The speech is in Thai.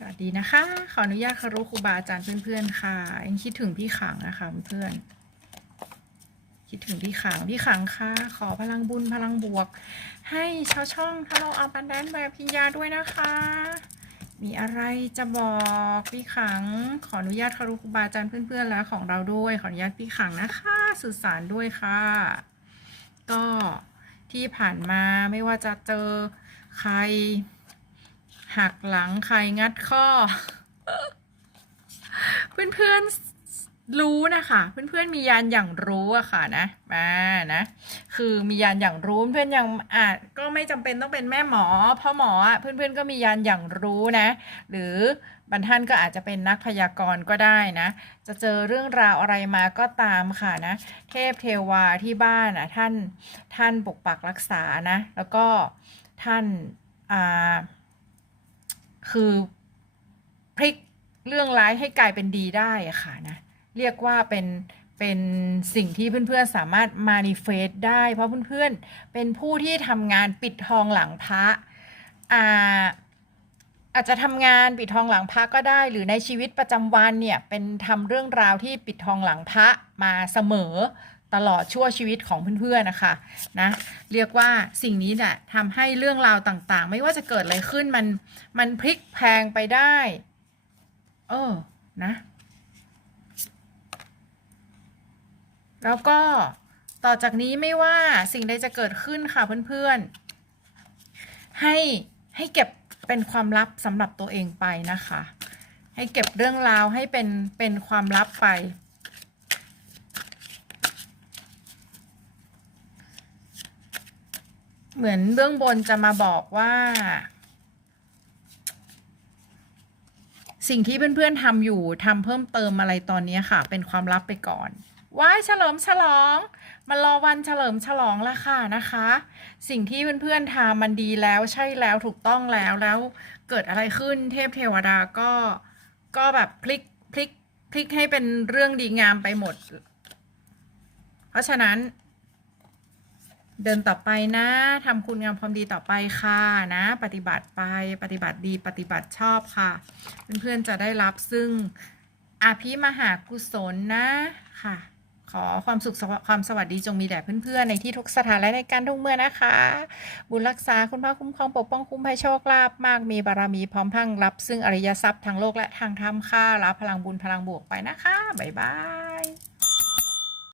สวัสดีนะคะ ขออนุญาตคารุครูบาอาจารย์เพื่อนๆค่ะยังคิดถึงพี่ขังนะคะเพื่อนคิดถึงพี่ขังพี่ขังค่ะ ขอพลังบุญพลังบวก ให้ชาวช่องทะเลาอัลบันแดนแบบพิญญาด้วยนะคะ มีอะไรจะบอกพี่ขัง ขออนุญาตคารุครูบาอาจารย์เพื่อนๆและของเราด้วย ขออนุญาตพี่ขังนะคะ สื่อสารด้วยค่ะ ก็ที่ผ่านมาไม่ว่าจะเจอใคร หักหลังใครงัดข้อ เพื่อนๆรู้นะคะ เพื่อนๆมียานอย่างรู้อะค่ะนะมานะคือมียานอย่างรู้เพื่อนยังอาจก็ไม่จำเป็นต้องเป็นแม่หมอพ่อหมออะเพื่อนๆก็มียานอย่างรู้นะ หรือบรรท่านก็อาจจะเป็นนักพยากรณ์ก็ได้นะ จะเจอเรื่องราวอะไรมาก็ตามค่ะนะ เทพเทวาที่บ้านอะท่านท่านปกปักรักษานะ แล้วก็ท่านอ่า คือพลิกเรื่องร้ายให้กลายเป็นดีได้อะค่ะนะ เรียกว่าเป็นเป็นสิ่งที่เพื่อนๆสามารถมานิเฟสได้ เพราะเพื่อนๆเป็นผู้ที่ทำงานปิดทองหลังพระอ่าอาจจะทำงานปิดทองหลังพระก็ได้ หรือในชีวิตประจำวันเนี่ยเป็นทำเรื่องราวที่ปิดทองหลังพระมาเสมอ ตลอดชั่วชีวิตของเพื่อนๆนะคะนะเรียกว่าสิ่งนี้แหละทำให้เรื่องราวต่างๆ ไม่ว่าจะเกิดอะไรขึ้นมันมันพลิกแพลงไปได้ เออนะ แล้วก็ต่อจากนี้ไม่ว่าสิ่งใดจะเกิดขึ้นค่ะเพื่อนๆ ให้ให้เก็บเป็นความลับสำหรับตัวเองไปนะคะ ให้เก็บเรื่องราวให้เป็นเป็นความลับไป เหมือนเบื้องบนจะมาบอกว่า สิ่งที่เพื่อนๆทำอยู่ทำเพิ่มเติมอะไรตอนนี้ค่ะ เป็นความลับไปก่อนว้ายเฉลิมฉลอง มารอวันเฉลิมฉลองแล้วค่ะนะคะ สิ่งที่เพื่อนๆทำมันดีแล้วใช่แล้วถูกต้องแล้วแล้วเกิดอะไรขึ้นเทพเทวดาก็ก็แบบพลิกพลิกพลิกให้เป็นเรื่องดีงามไปหมด เพราะฉะนั้น เดินต่อไปนะทำคุณงามความดีต่อไปค่ะนะ ปฏิบัติไปปฏิบัติดีปฏิบัติชอบค่ะ เพื่อนๆจะได้รับซึ่งอภิมหากุศลนะค่ะ ขอความสุขความสวัสดีจงมีแด่เพื่อนๆในที่ทุกสถานและในการทุกเมื่อนะคะ บุญรักษาคุณพระคุ้มครองปกป้องคุ้มภัยโชคลาภมากมีบารมีพร้อมพังรับ ซึ่งอริยทรัพย์ทางโลกและทางธรรมค่ะรับพลังบุญพลังบวกไปนะคะบ๊ายบาย